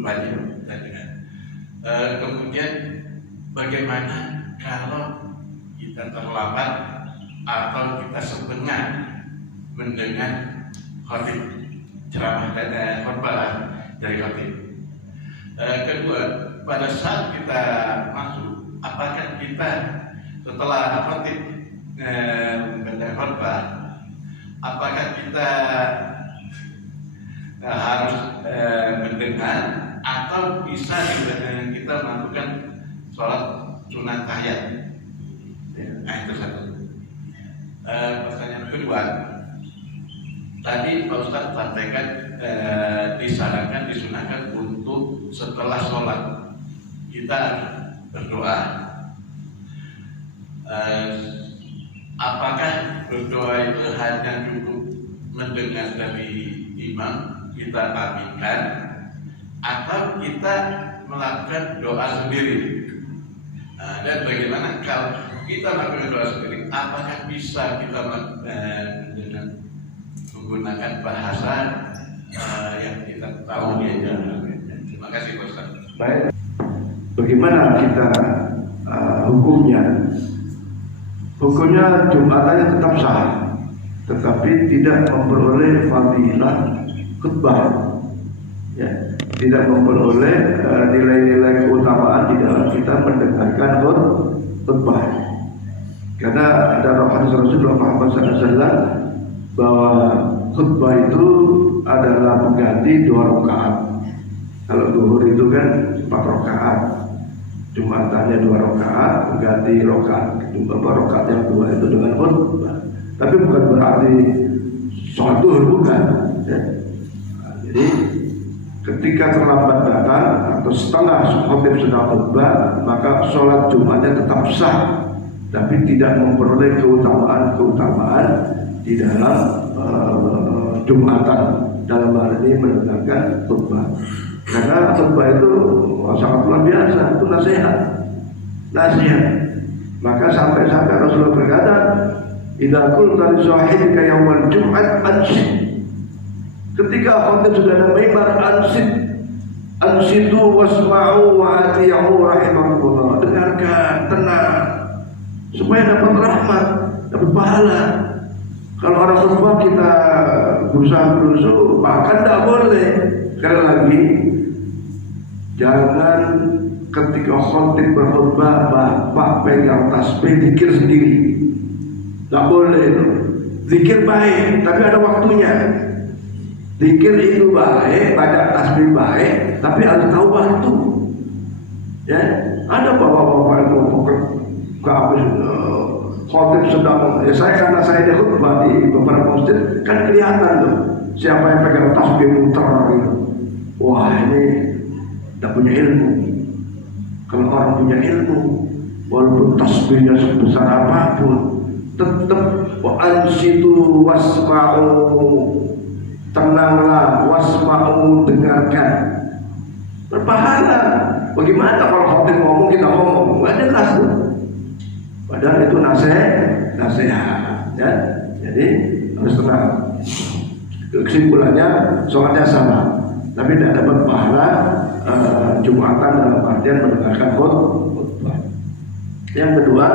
wajib kita dengar. Kemudian bagaimana kalau kita terlambat atau kita setengah mendengar khotib ceramah dan khotbah dari khotib. Kedua, pada saat kita masuk, apakah kita setelah khotib mendengar khotbah, apakah kita harus mendengar atau bisa kita melakukan sholat sunat tahiyat? Nah itu satu. Pertanyaan kedua, tadi Pak Ustadz sampaikan disarankan, disunahkan untuk setelah sholat kita berdoa. Apakah berdoa itu hanya cukup mendengar dari imam kita aminkan, atau kita melakukan doa sendiri? Dan bagaimana kalau kita melakukan doa sendiri, apakah bisa kita dengan menggunakan bahasa yang kita tahu ya? Terima kasih Pak Ustaz. Baik. Bagaimana kita hukumnya? Hukumnya Jumatannya tetap sah, tetapi tidak memperoleh fadilah khutbah. Ya, tidak memperoleh nilai-nilai keutamaan di dalam kita mendengarkan khutbah. Karena ada hadis Rasulullah Muhammad SAW bahwa khutbah itu adalah mengganti 2 rakaat. Kalau zuhur itu kan 4 rakaat, Jumatannya 2 rakaat, mengganti rakaat yang 2 itu dengan khutbah. Tapi bukan berarti sholat zuhur, bukan. Ya. Nah, jadi ketika terlambat datang atau setelah khotib sudah khutbah, maka sholat Jumatnya tetap sah, tapi tidak memperoleh keutamaan di dalam Jumatan, dalam hal ini mendengarkan khutbah. Karena khutbah itu sangat luar biasa, itu nasihat. Maka sampai Rasulullah berkata, idza qulta li sahibika yaumal jum'at ansid. Ketika khotib sudah ada mimbar, ansidu wasma'u wa ati'u rahimakumullah. Dengarkan, tenang, supaya dapat rahmat, dapat pahala. Kalau orang khutbah kita berusaha bahkan tidak boleh. Sekali lagi, jangan ketika khotib berkhutbah bapak pegang tasbih zikir sendiri. Tidak boleh. Zikir baik, tapi ada waktunya. Zikir itu baik, baca tasbih baik, tapi harus tahu waktu. Ya, ada bapak-bapak itu khotib sedang. Ya karena saya di khutbah di beberapa masjid kan kelihatan tuh siapa yang pegang tasbih muter gitu. Wah, ini tidak punya ilmu. Kalau orang punya ilmu, walaupun tasbihnya sebesar apapun, tetap ansitu wasma'u, tenanglah, wasma'u, dengarkan, berpahala. Bagaimana kalau khotib ngomong kita ngomong, nggak jelas tuh. Padahal itu nasihat, ya. Jadi harus tenang. Kesimpulannya, sholatnya sama, tapi tidak dapat pahala Jumatan dalam artian mendengarkan khutbah. Yang kedua,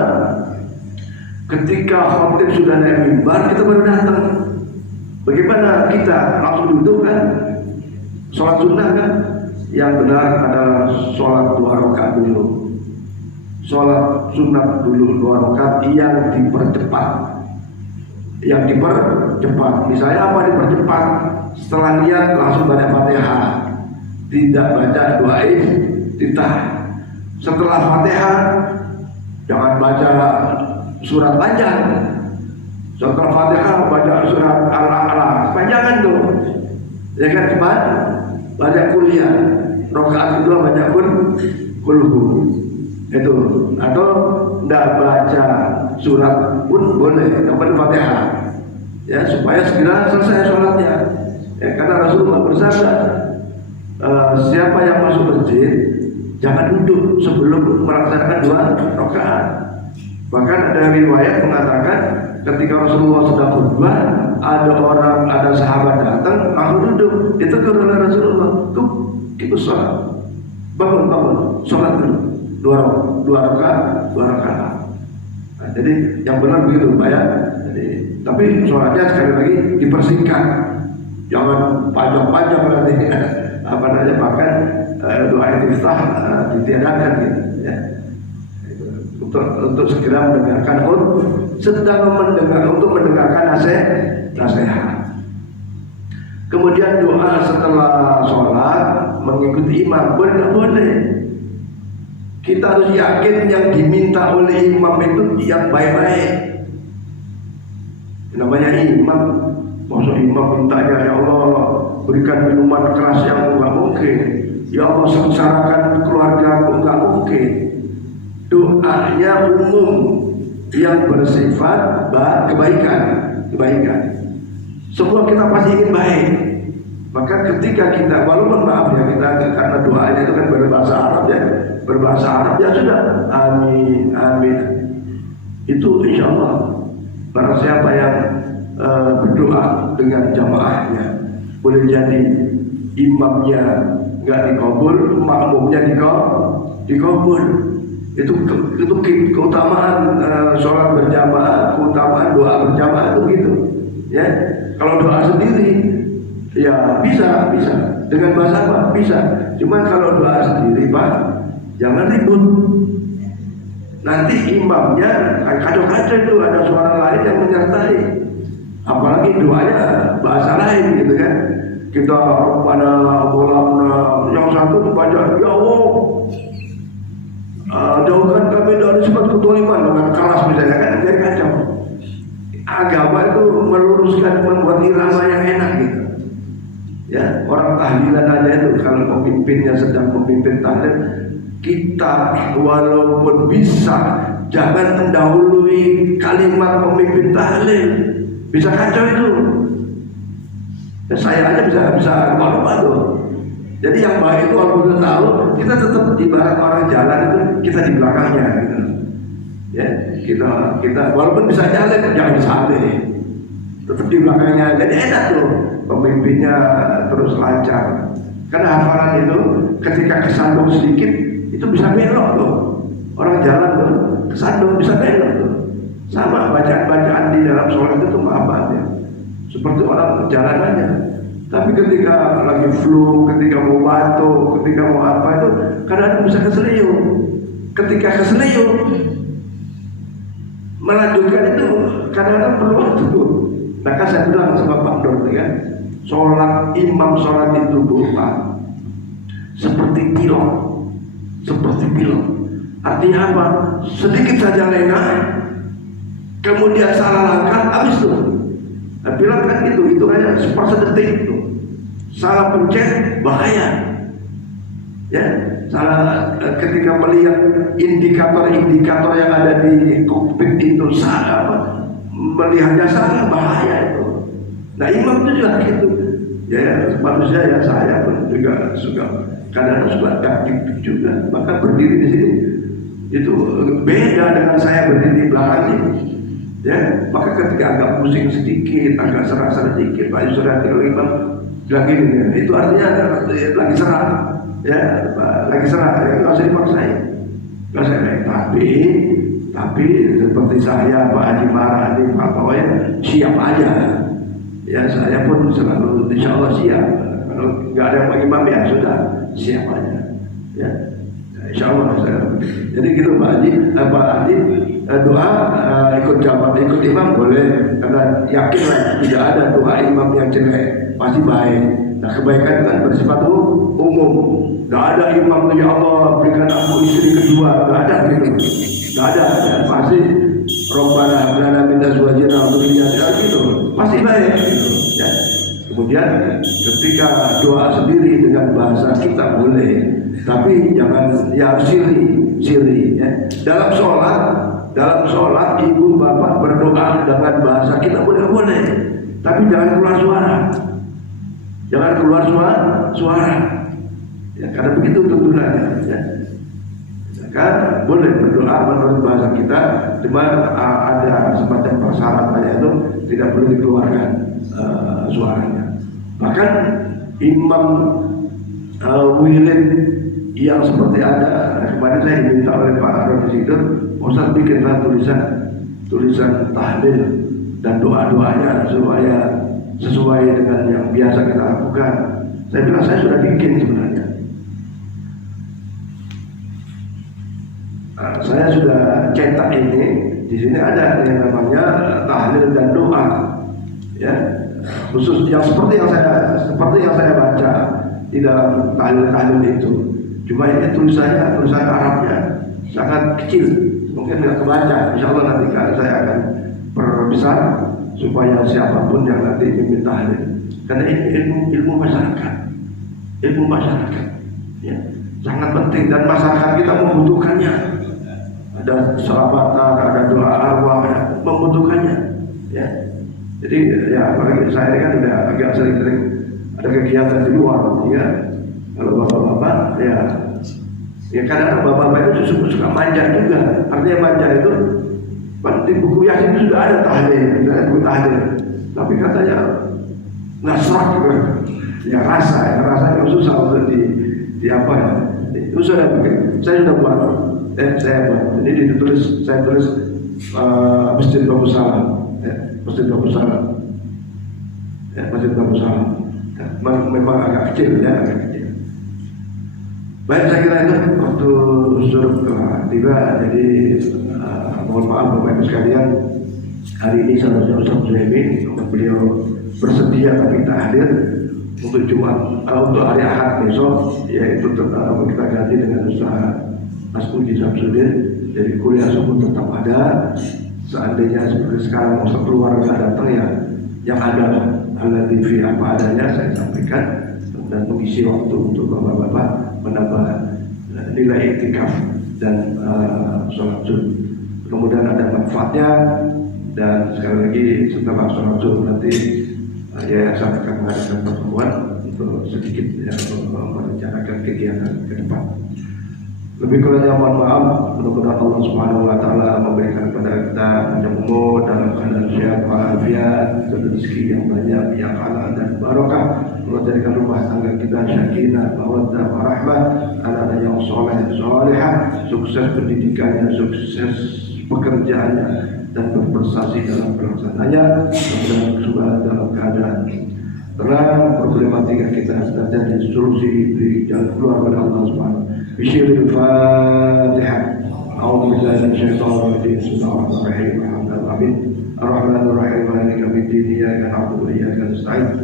ketika khotib sudah naik mimbar, kita baru datang. Bagaimana kita langsung duduk kan? Sholat sunnah kan? Yang benar adalah sholat 2 rakaat dulu. Sholat sunat dulu 2 rakaat yang dipercepat. Yang dipercepat. Misalnya apa dipercepat? Setelah niat langsung baca Fatihah. Tidak baca doa iftitah. Setelah Fatihah jangan baca surat panjang. Setelah Fatihah baca surat Al-A'la. Panjangan tuh. Ya kan cepat. Baca kuliah. Rakaat kedua baca kulhu. Itu. Atau tidak baca surat pun boleh. Kemudian Fatihah. Ya supaya segera selesai sholatnya. Ya, karena Rasulullah bersabda, siapa yang masuk masjid jangan duduk sebelum melaksanakan 2 rakaat. Bahkan ada riwayat mengatakan ketika Rasulullah sedang khutbah, ada sahabat datang langsung duduk, ditegur oleh Rasulullah, tuh kita sholat, bangun sholat dulu 2 rakaat. Nah, jadi yang benar begitu Pak ya. Jadi, tapi sholatnya sekali lagi dipersingkat, jangan panjang-panjang berarti apa namanya, bahkan doa istiftah ditiadakan gitu ya. Untuk segera mendengarkan untuk mendengarkan nasihat. Kemudian doa setelah sholat mengikuti imam boleh nggak boleh? Kita harus yakin yang diminta oleh imam itu yang baik-baik. Namanya imam, maksud imam mintanya ya Allah berikan minuman keras yang nggak mungkin, ya Allah sengsarakan keluarga aku, nggak mungkin. Doanya umum yang bersifat kebaikan. Semua kita pasti ingin baik. Maka ketika kita, walaupun maaf ya kita karena doanya itu kan berbahasa Arab ya sudah amin. Itu insya Allah barang siapa yang berdoa dengan jamaahnya, boleh jadi imamnya nggak dikabul, makmumnya dikabul. Itu keutamaan sholat berjamaah, keutamaan doa berjamaah itu gitu. Ya, kalau doa sendiri, ya bisa dengan bahasa apa bisa. Cuma kalau doa sendiri Pak, jangan ribut. Nanti imamnya kadang-kadang itu ada suara lain yang menyertai. Apalagi doanya bahasa lain gitu kan. Kita pada bolamna yang satu baca ya Allah jauhkan kami dari sifat ketuliman dengan keras misalnya kan, jadi kacau. Agama itu meluruskan, membuat irama yang enak gitu. Ya, orang tahlilan aja itu kalau pemimpinnya sedang memimpin tahlil, kita walaupun bisa jangan mendahului kalimat pemimpin tahlil, bisa kacau itu. Ya, saya aja bisa lupa tuh. Jadi yang baik itu walaupun kita tahu, kita tetap ibarat orang jalan itu kita di belakangnya gitu. Ya, kita walaupun bisa jalan, jangan saleh, tetap di belakangnya. Jadi enak tuh pemimpinnya terus lancar. Karena hafalan itu ketika kesandung sedikit itu bisa belok tuh. Orang jalan tuh kesandung bisa belok tuh. Sama bacaan di dalam sholat itu apa ya? Seperti orang jalan aja. Tapi ketika lagi flu, ketika mau batuk, ketika mau apa itu kadang-kadang bisa keseliu. Ketika keseliu melanjutkan itu kadang-kadang perlu waktu. Maka saya bilang sama Pak Dor kan, sholat imam sholat itu Pak seperti pilot, Artinya apa? Sedikit saja lengah, kemudian salah langkah, habis tuh. Nah, pilot kan itu hanya sepersedetik itu. Salah pencet bahaya. Ya, salah ketika melihat indikator yang ada di kokpit itu salah, melihatnya salah bahaya itu. Nah, imam itu juga gitu. Ya, manusia ya, saya pun juga suka kadang-kadang suka taktik juga. Maka berdiri di sini itu beda dengan saya berdiri di belakang sini. Ya, maka ketika agak pusing sedikit, agak serah sedikit, Pak Yusuf Imam bilang gini, ya, itu artinya lagi serah. Ya, lagi serah, ya, nggak usah dipaksain. Nggak usah naik. Tapi seperti saya, Pak Haji Marah, Pak Toya, siap aja. Ya, saya pun selalu insya Allah siap. Kalau nggak ada yang imam ya sudah siap aja. Ya, insya Allah saya. Jadi gitu Pak Haji, doa ikut jamaah, ikut imam boleh, karena yakin lah tidak ada doa imam yang jelek, pasti baik. Nah, kebaikan kan bersifat umum. Gak ada imam ya Allah berikan aku istri kedua, gak ada gitu. Gak ada, ya, pasti Rabbana hab lana min azwajina wa dhurriyyatina gitu. Pasti baik gitu, ya. Kemudian ketika doa sendiri dengan bahasa kita boleh, tapi jangan ya siri ya. Dalam sholat ibu bapak berdoa dengan bahasa kita boleh, tapi jangan keluar suara. Jangan keluar suara. Ya, karena begitu tuntunannya. Ya. Kan boleh berdoa menurut bahasa kita, cuma ada semacam persyaratannya itu tidak boleh dikeluarkan suaranya. Bahkan imam wirid yang seperti ada kemarin saya diminta oleh Pak Presiden, Ustaz bikinlah tulisan tahlil dan doa-doanya supaya sesuai dengan yang biasa kita lakukan. Saya bilang saya sudah bikin sebenarnya. Saya sudah cetak ini. Di sini ada yang namanya tahlil dan doa, ya, khusus yang seperti yang saya baca di dalam tahlil itu. Cuma ini tulisan Arabnya sangat kecil, mungkin nggak kebaca. Insya Allah nanti saya akan perbesar supaya siapapun yang nanti ingin tahlil, karena ini ilmu masyarakat, ya, sangat penting dan masyarakat kita membutuhkannya. Ada sahabatan, ada doa arwah, membutuhkannya, ya. Jadi ya apalagi saya ini kan udah agak sering ada kegiatan di luar, ya. Kalau bapak-bapak, ya kadang bapak-bapak itu suka manja juga. Artinya manja itu di buku Yasin itu sudah ada tahlil, tapi katanya nggak serak juga. Ya rasanya susah untuk di apa ya. Itu sudah saya sudah buat. Saya buat. Jadi saya tulis Masjid Bagus Salam, Masjid Bagus Salam. Memang agak kecil, ya, agak kecil. Baik, saya kira itu waktu suruh tiba. Jadi mohon maaf Bapak Ibu sekalian, hari ini seharusnya Ustaz Zulaimin, beliau bersedia tapi tak hadir untuk Jumat, untuk hari Ahad besok, yaitu kita ganti dengan Ustaz Mas Puji Samsudin. Jadi kuliah subuh tetap ada. Seandainya seperti sekarang Ustaz keluar nggak datang, ya yang ada TV apa adanya saya sampaikan dan mengisi waktu untuk bapak-bapak menambah nilai iktikaf dan sholat zuhur. Kemudian ada manfaatnya, dan sekali lagi setelah sholat zuhur nanti yayasan akan mengadakan pertemuan untuk sedikit ya, merencanakan kegiatan ke depan. Lebih kurangnya mohon maaf. Mudah-mudahan Allah Subhanahu wa taala memberikan kepada kita panjang umur dalam keadaan sehat walafiat, rezeki yang banyak, yang halal dan barokah. Allah jadikan rumah tangga kita sakinah, mawaddah, warahmah, anak-anak yang soleh, solehah, sukses pendidikannya, sukses pekerjaannya, dan berprestasi dalam pelaksananya, dan juga dalam keadaan terang. Problematika kita terjadi solusi di jalan keluar kepada Allah Subhanahu. Bismillahirrahmanirrahim. Al-Fatihah. A'udzubillahi minasyaitonir rajim. Bismillahirrahmanirrahim. Alhamdulillah. Ar-Rahmanir-Rahim. Maliki yaumiddin. Iyyaka na'budu wa iyyaka nasta'in.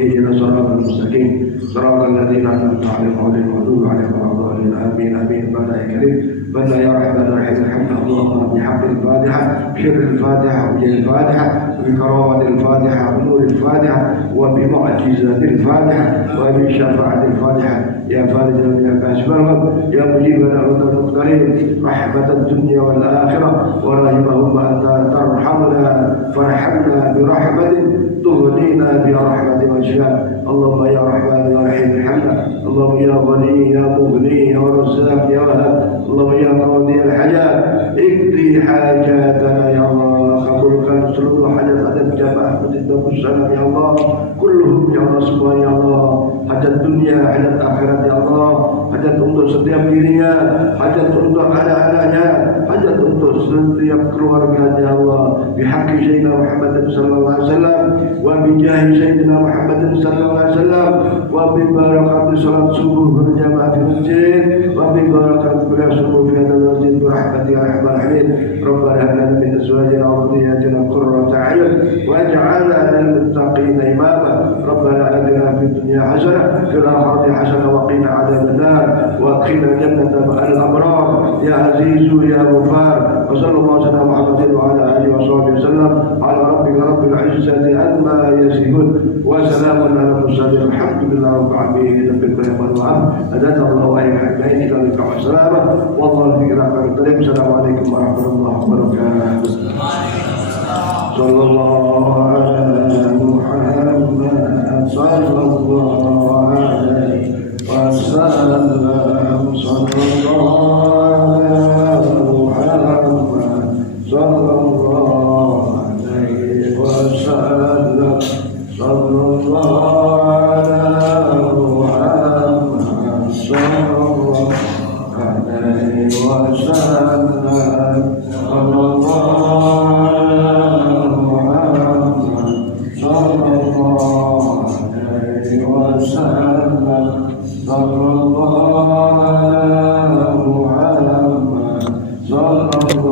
Ihdinas siratal mustaqim. Siratal ladzina an'amta 'alaihim ghairil maghdubi 'alaihim waladdallin. Amin. Amin. Bana ya karim. Bana ya Rahmanir Rahim. Alhamdulillah. Bihaqqil Fatihah. Syirril Fatihah. Ujil Fatihah. بكرامة الفاتحة ونور الفاتحة وبمعجزات الفاتحة وبشفاعة الفاتحة يا فارج يا كاشف الغم يا مجيب دعوة المختارين رحمة الدنيا والآخرة ورحمهم أنت ترحمنا فارحمنا برحمة تغنينا برحمة وشفاء. اللهم يا رحمن يا رحيم ارحمنا. اللهم يا غني يا مغني يا رزاق يا وهاب. اللهم يا قاضي الحاجات اقضي حاجاتنا يا الله. kabulkan seluruh hajat-hajat jamaah masjid Darus Salam ya Allah, kulluhum ya Allah, semua ya Allah, hajat dunia, hajat akhirat ya Allah, hajat untuk setiap dirinya, hajat untuk anak-anaknya, hajat untuk setiap keluarganya ya Allah, bihaqqi Sayyidina Muhammad sallallahu alaihi wasallam wa bijahi Sayyidina Muhammad sallallahu alaihi wasallam wa bi barakati salat subuh berjamaah di masjid wa bi barakati salat subuh fi hadzal masjid bi rahmati ya arhamar rahimin. Rabbana hab lana min azwajina wa dhurriyyatina qurrata a'yun waj'alna lil muttaqina imama. Rabbana atina fid dunya hasanah fil akhirati hasanah wa qina adzaban nar wa adkhilna jannata ma'al abrar ya azizu ya ghafar. Wa sallallahu ala Muhammadin wa ala alihi wa sahbihi wasallam ala rabbika rabbil izzati amma yasifun wa salamun ala mursalin alhamdulillahi rabbil alamin. Assalamualaikum warahmatullahi wabarakatuh. Sallallahu alaihi Muhammad sallallahu alaihi wasallam. Sallallahu alaihi sallallahu alaihi wasallam. Sallallahu alaihi wasallam.